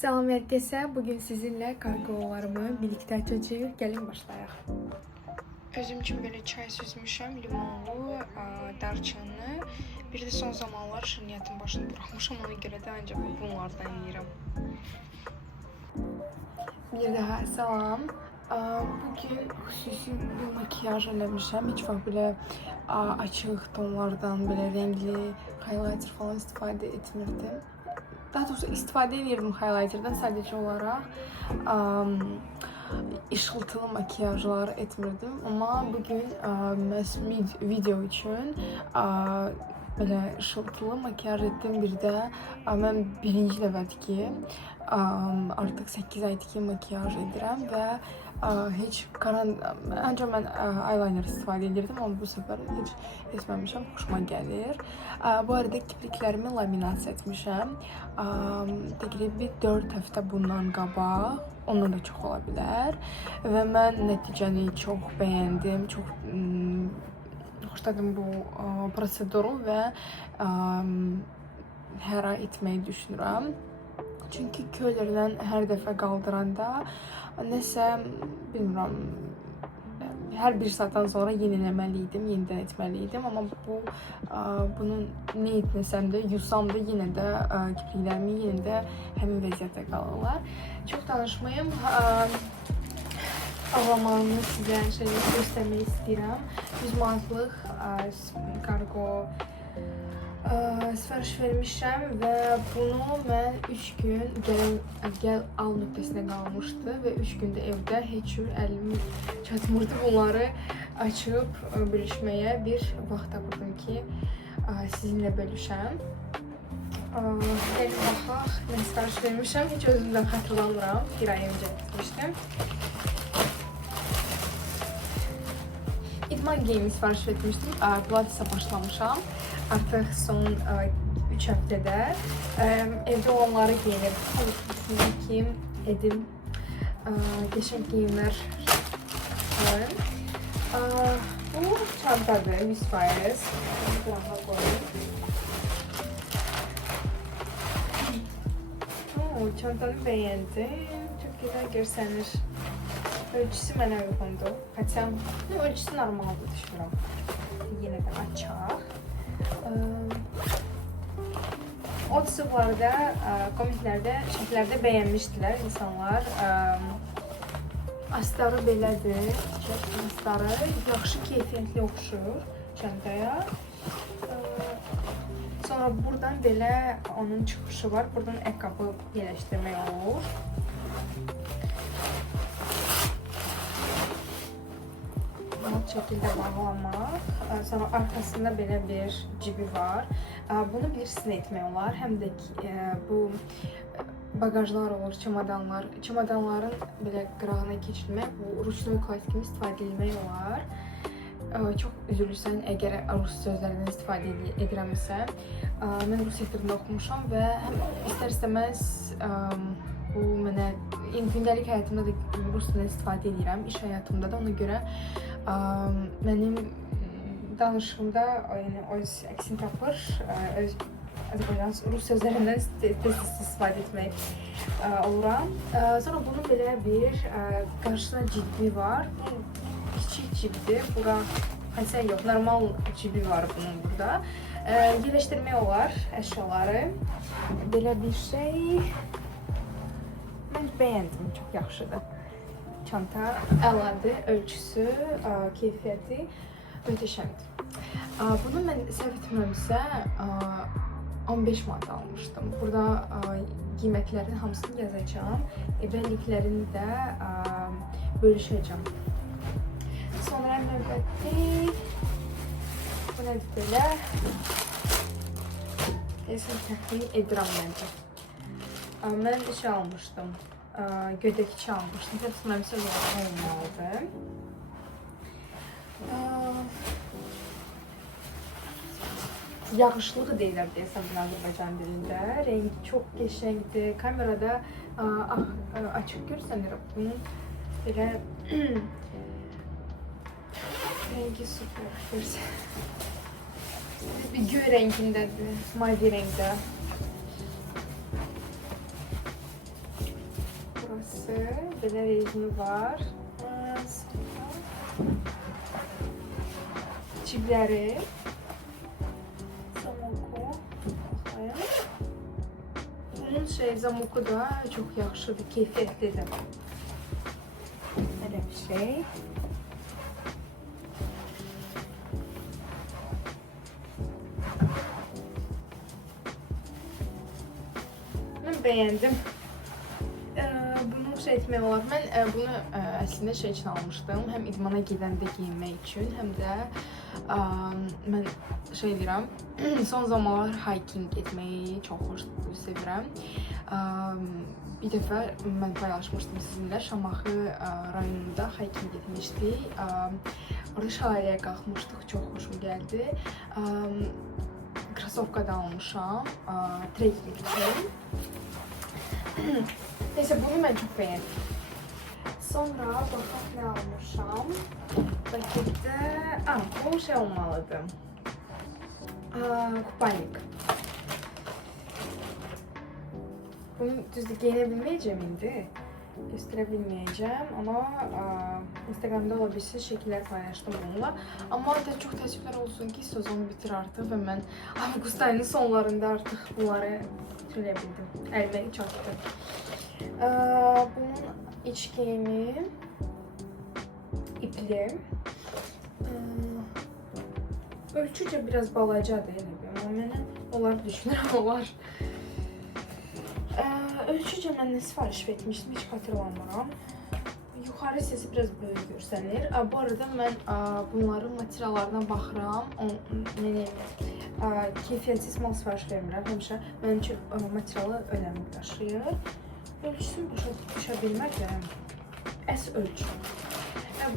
Salam herkese. Bugün sizinle kargolarımı birlikte açacağız. Gelin başlayalım. Özüm için böyle çay süzmüşüm. Limonlu, darçınlı. Bir de son zamanlar şirniyyatın başını bırakmışım. Ona göre de ancak bunlardan yiyirəm. Bir daha salam. Bugün xüsusi bir makyaj eləmişəm. Heç vaxt belə açıq tonlardan, belə rəngli highlighter falan istifadə etmirdim. Daha doğrusu istifadə edirdim highlighter'dan, sadəcə olaraq ışıltılı makyajlar etmirdim. Amma bugün video üçün belə ışıltılı makyaj etdim. Bir də mən birinci dəfədir ki, artıq 8 aydır ki makyaj edirəm və ancaq mən eyeliner istifadə edirdim, amma bu səfər heç etməmişəm, xoşuma gəlir. Bu arada kipriklərimi laminasiya etmişəm. Təqribi 4 həftə bundan qabaq, ondan da çox ola bilər və mən nəticəni çox bəyəndim, çox xoşladım bu proseduru və hər ay etməyi düşünürəm. Çünki köllərdən hər dəfə qaldıranda nəsə, bilmirəm, hər bir saatdan sonra yeniləməliydim, yenidən etməliydim. Amma bunun nə etməsəm də, yusam da yenə də kipriklərimi yenə də həmin vəziyyətdə qalırlar. Çox danışmayım. Ağlamanı sizə göstərmək istəyirəm. 100 manatlıq kargo sifariş vermişəm və bunu mən 3 gün gəl al nöqtəsində qalmışdı və 3 gündə evdə heç cür əlim çatmırdı bunları açıb bölüşməyə. Bir vaxt tapırdım ki, sizinlə bölüşəm. Gəlin baxaq, mən sifariş vermişəm, heç özümdən xatırlamıram, bir ay öncə etmişdim. İdman geyimi sifariş etmişdim, pilatesa başlamışam. Artıq son 3 həftədə evdə olanları geyinir. Sizin ki, edim, qəşəng geyimlər alın. Bu çantadır, 100%. Qırağa qoyun. Çantanı bəyəndim, çox gözəl görsənir. Ölçüsü mənə uyğundur. Hətta ölçüsü normaldır düşünürəm. Yenə də açaq. Otsularda, kommentlərdə, şəkillərdə bəyənmişdilər insanlar. Astarı belədir. Astarı yaxşı keyfiyyətli oxşur çantaya. Sonra buradan belə onun çıxışı var. Buradan ayaqqabı yerləşdirmək olur. Bu şəkildə bağlamaq. Sonra arkasında belə bir cibi var. Bunu birisini etmək olar. Həm də bu bagajlar olur, çamadanlar. Çamadanların belə qırağına keçirmək, bu rучной класс kimi istifadə etmək olar. Çox üzülürsən əgər rus sözlərindən istifadə edirəmsə. Mən rus sektorunda oxumuşam və istər-istəməz bu mənə gündəlik həyatımda da rus dilini istifadə edirəm, iş həyatımda da. Ona görə mənim danışığımda öz əksini tapır, öz rus sözlərindən istifadə etmək oluram. Sonra bunun belə bir qarşısına cibi var. Kiçik cibdir. Bura həsən yox, normal cibi var bunun burada. Yerləşdirmək olar əşyaları. Belə bir şey. Mən bəyəndim, çox yaxşıdır. Çanta əladır, ölçüsü, keyfiyyəti möhtəşəmdir. Bunu mən səhv etmirəmsə 15 manat almışdım. Burada qiymətlərin hamısını yazacağam və linklərini də bölüşəcəm. Sonra növbəti bu nədir belə? Təxmin edirəm məncə. Mən şey almışdım, gödəkçi almışdım. Təxminəmsə olmalıdır. Yağışlığı deyilər deyəsəm Azərbaycan dilində. Rengi çox qəşəngdir. Kamerada açıq görsənir. Bunun belə rengi super görsənir. Bir göy rengindədir, mavi rengdə. arkası. Belə rejimi var. Cibləri. Zamoku. Baxayım. Bunun zamoku da çox yaxşıdır, keyfiyyətlidir. Belə bir şey. Mən bəyəndim. Bunu etmək olar. Mən bunu əslində şey üçün almışdım. Həm idmana gedəndə geyinmək üçün, həm də mən şey deyirəm, son zamanlar hiking etməyi çox sevirəm. Bir dəfə mən paylaşmışdım sizinlə, Şamaxı rayonunda hiking etmişdik. Orada şairəyə qalxmışdıq, çox xoşum gəldi. Krasovkada almışam, trekking üçün. Neyse, bunu mən çox bəyəndim. Sonra baxaq nə almışam. Paketdə, bu şey olmalıdır. Kupaynik. Bunu düzdür geyinə bilməyəcəm indi. Göstərə bilməyəcəm, amma Instagramda ola bilsin şəkillər paylaşdım bununla. Amma da çox təəssüflər olsun ki, sezonu bitir artıq və mən avqust ayının sonlarında artıq bunları söyləyə bildim. Əlimə çatdı. Bunun iç geyimi ipli. Ölçücə biraz balacadır, elə bir. Amma mənə onlar düşünürəm, olar. Ölçücə mən nə sifariş vermişdim, heç xatırlamıram. Yuxarı hissəsi biraz böyük görsənir. Bu arada mən bunların materiallarına baxıram. Keyfiyyətsiz mal sifariş vermirəm. Həmişə mənim üçün materialı önəmli daşıyır. Ölçüsünü başa düşə bilməklə əs ölçü.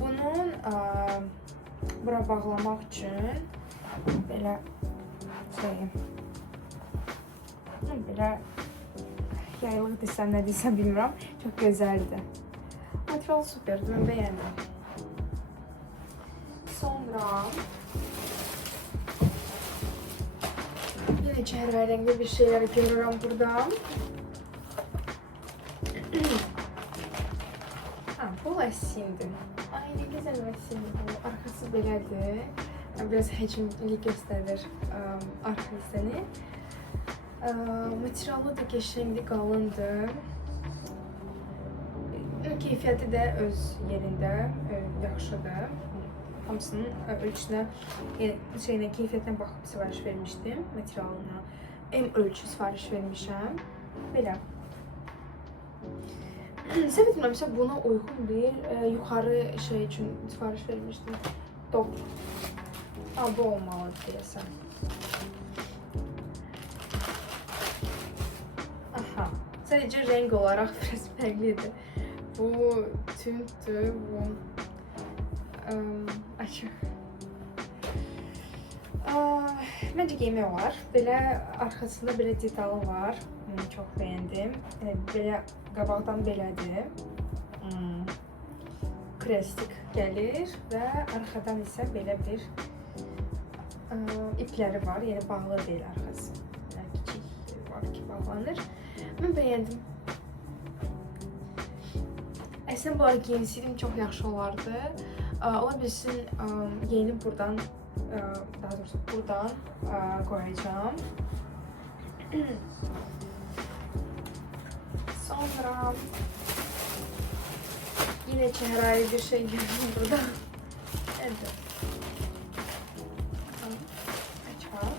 Bunun bura bağlamaq üçün belə yaylıq desəm, nə desəm bilmirəm. Çox gözəldir. Material superdir, mən bəyəndim. Sonra yenə çərvərəngli bir şeylər görürəm buradan. Bu lasindir. Ay, nə gözəl lasindir bu. Arxası belədir. Biraz həcmli göstərir arxa hissəni. Materialı da qəşəngdir, qalındır. Keyfiyyəti də öz yerində yaxşıdır. Hamısının ölçüsünə, keyfiyyətinə baxıb sifariş vermişdim, materialına. M ölçü sifariş vermişəm. Belə. Səhv etmirəmsə buna uyğun bir yuxarı şey üçün sifariş vermişdim. Top. Bu olmalıdır deyəsən. Sadəcə renk olaraq biraz fərqlidir. Bu tündür, bu açıq. Məncə geymək olar. Belə arxasında belə detalı var. Çox bəyəndim. Belə qabaqdan belədir. Klasik gəlir və arxadan isə belə bir ipləri var. Yəni bağlı deyil arxası. Kiçik var ki, bağlanır. Mən bəyəndim. Əslində bunları giyinsəydim çox yaxşı olardı. Ola bilsin yeni buradan, daha doğrusu buradan qoyacağım. Sonra yine çəhrayı bir şey görürüm burada. Evet. Açaq.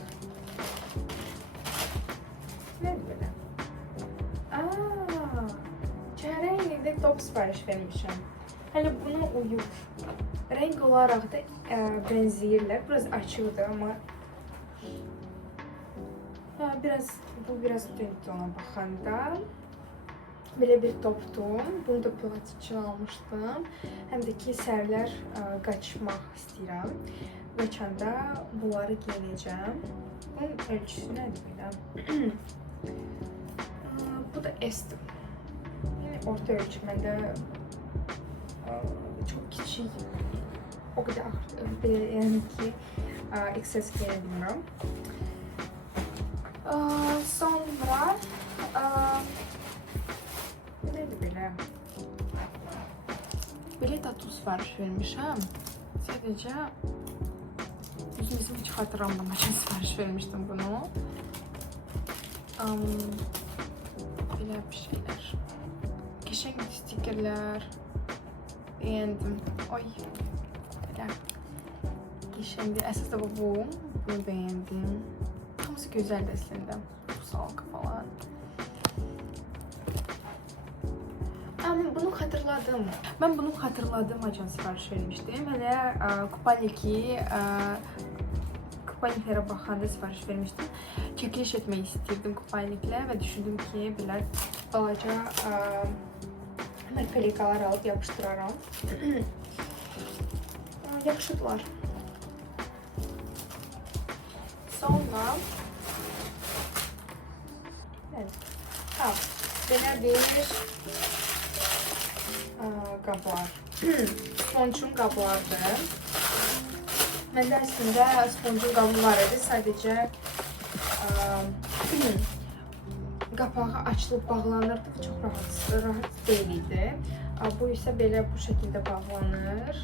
Nədir belə? Çəhrayı top sipariş vermişəm. Hələ buna uyur. Renk olaraq da benzəyirlər. Biraz açıqdır, amma bu biraz dündür ona baxanda. Belə bir topdur. Bunu da pilates üçün almışdım. Həm də ki, sərlər qaçmaq istəyirəm. Qaçanda bunları giyinəcəm. Bunun ölçüsü nədir belə? Bu da S-dir. Yəni orta ölçü məndə çox kiçik. O qədər yəni ki, XS giyinə bilmirəm. Sonra nədir belə? Belə tatu sifariş vermişəm. Sadəcə üzümüzü hiç xatırlamdamışam sifariş vermişdim bunu. Belə bir şeylər. Qəşəng stikerlər. Beğendim. Ay. Belə. Qəşəngdir. Əsas da bu. Bunu beğendim. Hamısı gözəl əslində. Bu salqa falan. Ben bunu hatırladığım açan sipariş vermiştim. Hələ kupaniklərə baxanda sipariş vermişdim. Çəkiliş etmək istirdim kupaniklə və düşündüm ki, belə balaca markalikalar alıb yapışdıraram. Yaxşıdırlar. Sonra belə bir qablar. Sponjun qablardır. Məndə əslində sponjun qabı var idi. Sadəcə qapağı açılıb bağlanırdı. Çox rahat deyil idi. Bu isə belə bu şəkildə bağlanır.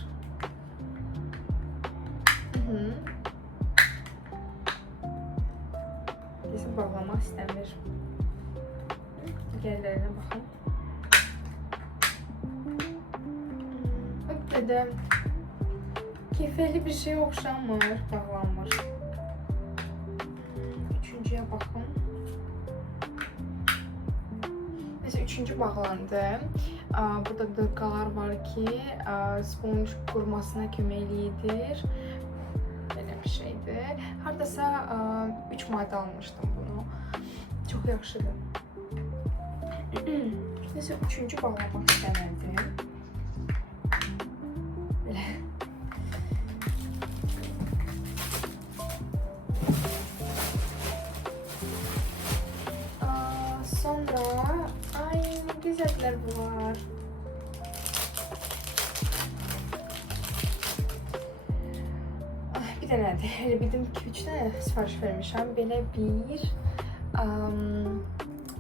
Kesin bağlamaq istəmir. Gəllərinə baxın. Dedim, keyfeli bir şey oxşamır, bağlanmır. Üçüncüyə baxın. Mesela üçüncü bağlandı. Burada dırkalar var ki, sponj qurmasına kömək edir. Belə bir şeydir. Haradasa 3 manat almışdım bunu. Çox yaxşıdır. Neyse üçüncü bağlamaq istəmədim. Sonra ay güzeller var. Bir dənədir. Elə bildim ki, 3 dənə sifariş vermişəm. Belə bir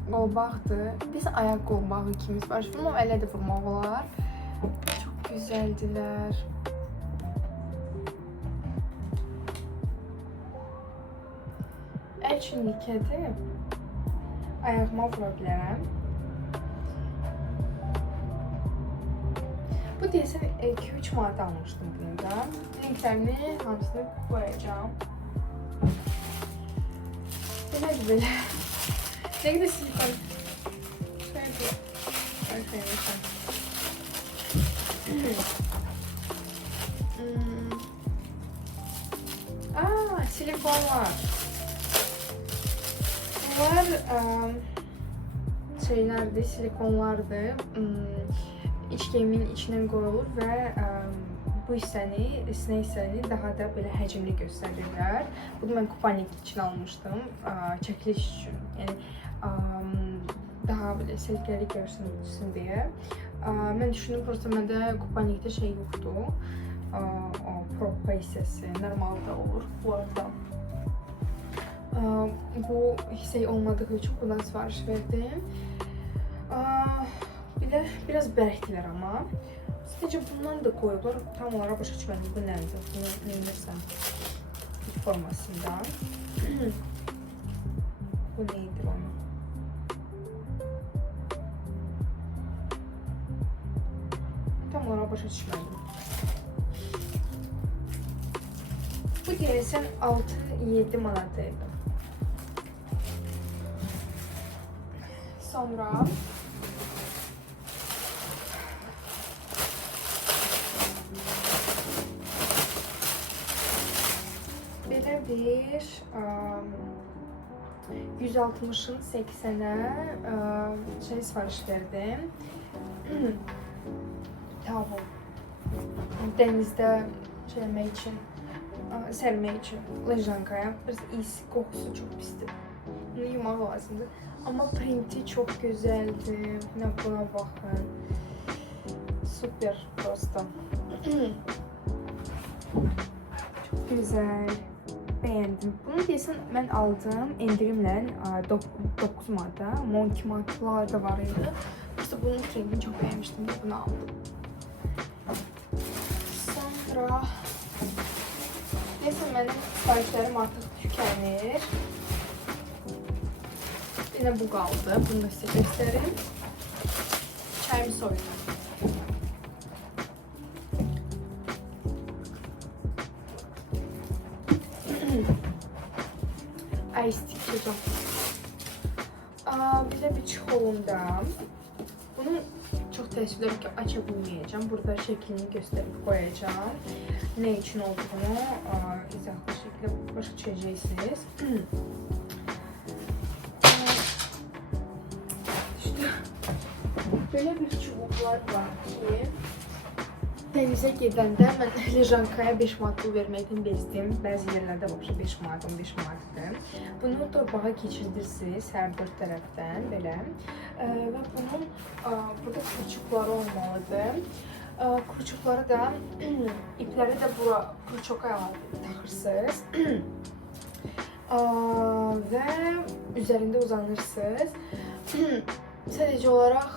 qolbaqdır. Deyəsən ayaq qolbağı kimi sifariş vermişəm. Amma elə də vurmaq olar. Çox gözəldilər. Əl üçün nikədir. Ayağıma vura bilərəm. Bu deyəsən 2-3 manat almışdım bunu da. Renklərini hamısını qoyacağım. Belədir belə. Ne qədər silikon. Şöyle. Silikonlar. Bunlar şeylerdir, silikonlardır. İç geyimin içine qoyulur və bu hissəni, sinə hissəni daha da belə həcmli göstərirlər. Bunu mən kupanik için almışdım, çəkiliş üçün. Yəni daha belə səliqəli görsün deyə. Mən düşündüm, prosta məndə kupanikdə şey yoxdur. O proppa hissəsi normalda olur bu arada. Bu hissə olmadığı üçün bundan sifariş verdim. Biraz bərkdilər amma. Sadəcə bundan da qoyublar. Tam olaraq başa düşmədim bu nədir. Bunu neymirsən formasından. Bu neydir onu? Tam olaraq başa düşmədim. Bu deyəsən 6-7 manatıydı. Sonra belə bir 160'ın 80'e şey sipariş verdim. Tavuk. Denizde şey yemek için, sermek için lejankaya. Biraz iyisi, kokusu çok pisti. Bunu yumaq lazımdı. Ama printi çok güzeldi. Buna bakın. Süper prosta. Çok güzel. Beğendim. Bunu deyəsən mən aldım endirimlə 9 manata, 12 manatlar da var idi. Prosta bunun rengini çok beğenmiştim. Bunu aldım. Sonra neyse mənim siparişlərim artıq tükənir. Yine bu qaldı. Bunu da sizə göstərim. Çayımı soyuyorum. Ice tea içeceğim. Bir de bir çikolumda. Bunu çok təəssüflər ki, aça bilməyəcəm. Burada şəklini göstərib qoyacağım. Ne için olduğunu izahlı şəkildə başa düşəcəksiniz. İşte böyle bir çubuklar var ki dənizə gedəndə mən Lijankaya 5 manat pul verməkdən bezdim. Bəzi yerlərdə vəbşə 5 manat, 15 manatdır. Bunu torbağa keçirirsiniz hər 4 tərəfdən belə. Və bunun burada kurçukları olmalıdır. Kurçukları da ipləri də bura kurçoka taxırsınız. Və üzərində uzanırsınız. Sadəcə olaraq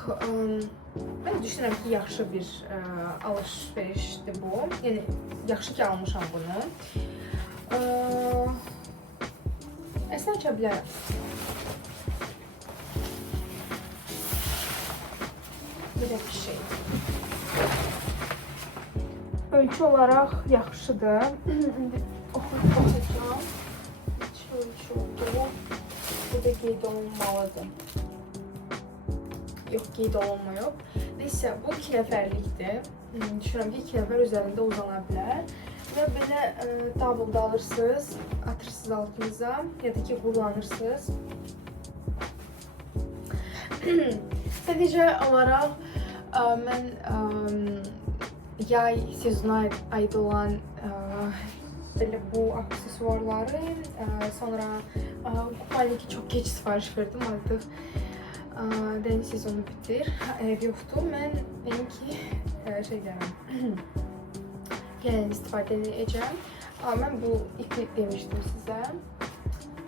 ben düşünürəm ki, yaxşı bir alışverişdir bu. Yəni yaxşı ki almışam bunu. Əslən aça bilərəm. Belə bir şey. Ölçü olaraq yaxşıdır. Oxuyacağım. Ölçü oldu. Bu da qeyd olunmalıdır. Yox, qeyd olunmuyor. Neyse, bu 2 nəfərlikdir. Düşünürəm ki, 2 nəfər üzərində uzana bilər. Və belə double alırsınız, atırsınız altınıza ya da ki kullanırsınız. Sadəcə olaraq mən yay sezona aid olan belə bu aksesuarları sonra kupaliki çok geç sipariş verdim artık. Dəniz sezonu bitir. Ev yoxdur. Benimki şeylərəm. Yəni istifadə edəcəm. Mən bu ipi demişdim sizə.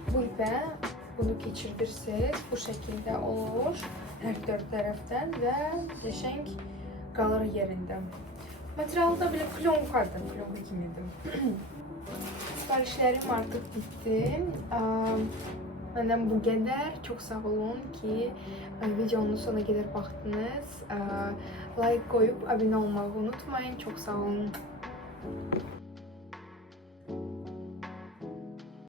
Bu ipə bunu keçirirsiniz. Bu şəkildə olur. Hər 4 tərəfdən və qəşəng qalır yerində. Materialı da belə plonkadır. Plonka kimidir. Siparişlərim artıq bitdi. Məndən bu qədər. Çox sağ olun ki videonun sonuna qədər baxdınız. Like qoyub abunə olmağı unutmayın. Çox sağ olun.